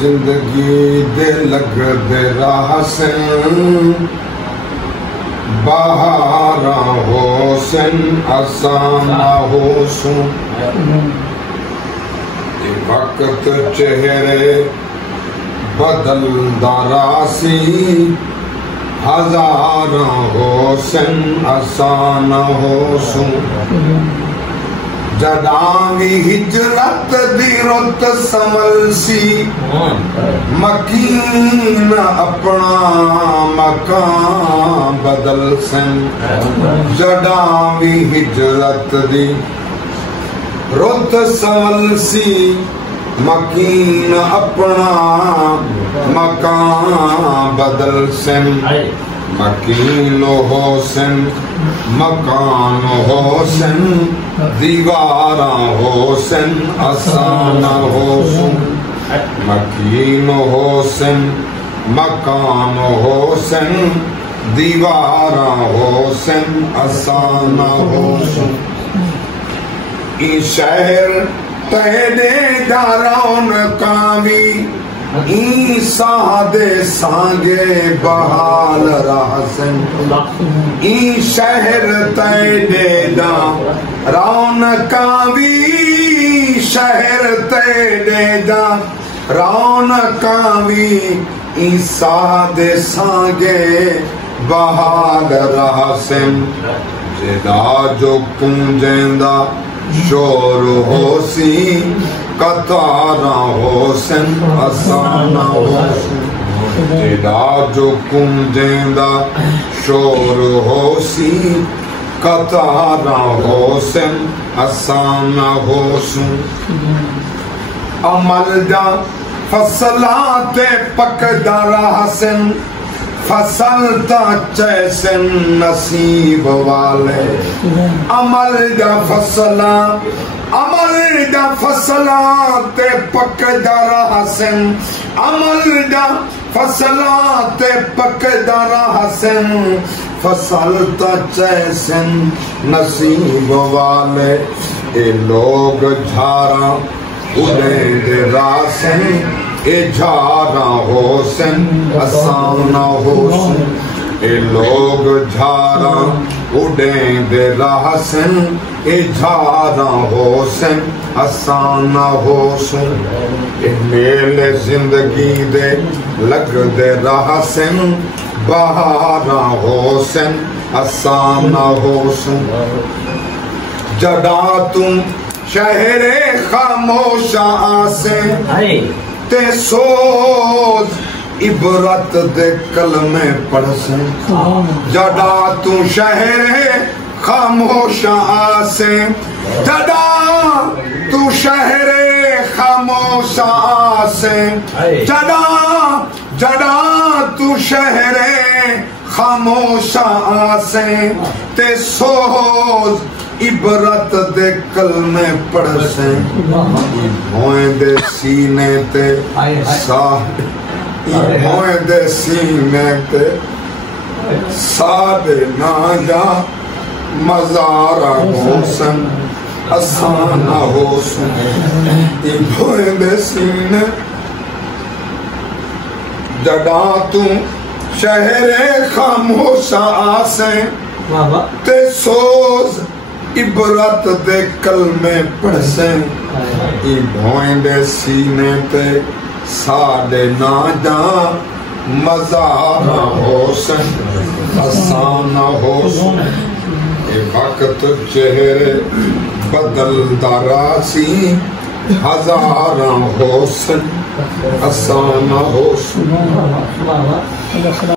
जिंदगी दे लगदे राह सन बहारा हो सन असाना हो सुन वक्त चेहरे बदलदा रासी हजारा हो सन असाना हो सुन जडांगी हिजरत दी रुत संवलसी मकीन अपना मकान बदल सन जडांगी हिजरत दी रुत संवलसी मकीन अपना मकान बदल सन मकीन होसन मकान होसन दीवारा होसन आसान होसन मकीन होसन मकान होसन दीवारा होसन आसान होसन ई शहर तेरे दारौन कावी ई सादे सांगे बहाल रासन ई शहर तेरे दा रौनका भी शहर तेरे दा रौनका भी ई सादे सांगे बहाल रासन जेदा जो कुंजेंदा शोर होसी कतारा होसन असाना होसन जेदा जो कुंजेंदा शोर होसी कतारा होसन असाना होसन अमल दा फसला ते पकदा रहसन फसल ता चैसन नसीब वाले अमल दा फसला ते पकदा रहसन अमल दा फसला ते पकदा रहसन फसल ता चैसन नसीब वाले ए लोग झारा उड़े रासन ए झारा होसन आसान होसन ए लोग झारा उड़े दे रासन ए झारा होसन आसान होसन ए मेले जिंदगी दे लग दे रासन बहारा होसन आसान होसन जदा तुम शहरे खामोशा आसे ते सोच इबरत दे कलमे पढ़से जदा तू शहरे खामोशा आसे जदा तू शहरे खामोशा आसे जदा तू शहरे खामोशा आसे ते सोच इबरत दे कलमे पढ़से भोए दे सीने ते भोए दे सीने ते सादे नागा मजारा होसन आसान होसन भोए दे सीने जदा तू शहरे खामोशा आसे ते सोच इबरत दे कलमे पढ़से भोए दे सीने ते साडे ना जा मजारा होसन आसान होसन वक्त चेहरे बदलदा रासी हजारा होसन आसान होसन।